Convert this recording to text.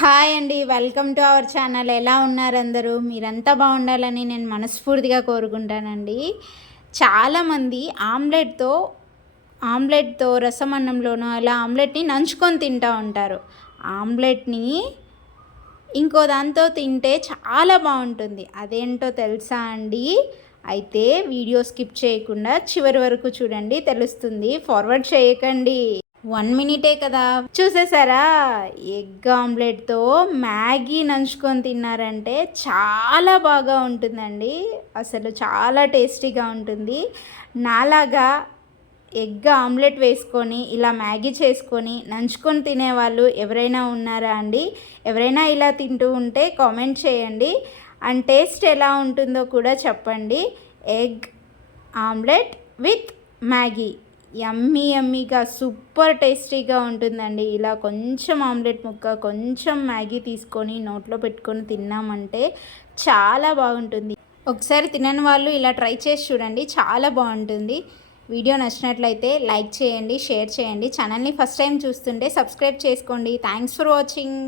Hi అండి welcome to our channel. ఎలా ఉన్నారు అందరూ? మీరంతా బాగుండాలని నేను మనస్ఫూర్తిగా కోరుకుంటానండి. చాలామంది ఆమ్లెట్తో ఆమ్లెట్తో రసం అన్నంలోనూ అలా ఆమ్లెట్ని నంచుకొని తింటూ ఉంటారు. ఆమ్లెట్ని ఇంకో దాంతో తింటే చాలా బాగుంటుంది. అదేంటో తెలుసా అండి? అయితే వీడియో స్కిప్ చేయకుండా చివరి వరకు చూడండి తెలుస్తుంది. ఫార్వర్డ్ చేయకండి. వన్ మినిటే కదా. చూసేసారా? ఎగ్ ఆమ్లెట్తో మ్యాగీ నంచుకొని తిన్నారంటే చాలా బాగా ఉంటుందండి. అసలు చాలా టేస్టీగా ఉంటుంది. నాలాగా ఎగ్ ఆమ్లెట్ వేసుకొని ఇలా మ్యాగీ చేసుకొని నంచుకొని తినేవాళ్ళు ఎవరైనా ఉన్నారా అండి? ఎవరైనా ఇలా తింటూ ఉంటే కామెంట్ చేయండి. అండ్ టేస్ట్ ఎలా ఉంటుందో కూడా చెప్పండి. Egg omelette with Maggi. Yummy యమ్మీగా super టేస్టీగా ఉంటుందండి. ఇలా కొంచెం ఆమ్లెట్ ముక్క కొంచెం మ్యాగీ తీసుకొని నోట్లో పెట్టుకొని తిన్నామంటే చాలా బాగుంటుంది. ఒకసారి తినని వాళ్ళు ఇలా ట్రై చేసి చూడండి చాలా బాగుంటుంది. వీడియో నచ్చినట్లయితే లైక్ చేయండి షేర్ చేయండి. ఛానల్ని ఫస్ట్ టైం చూస్తుంటే సబ్స్క్రైబ్ చేసుకోండి. Thanks for watching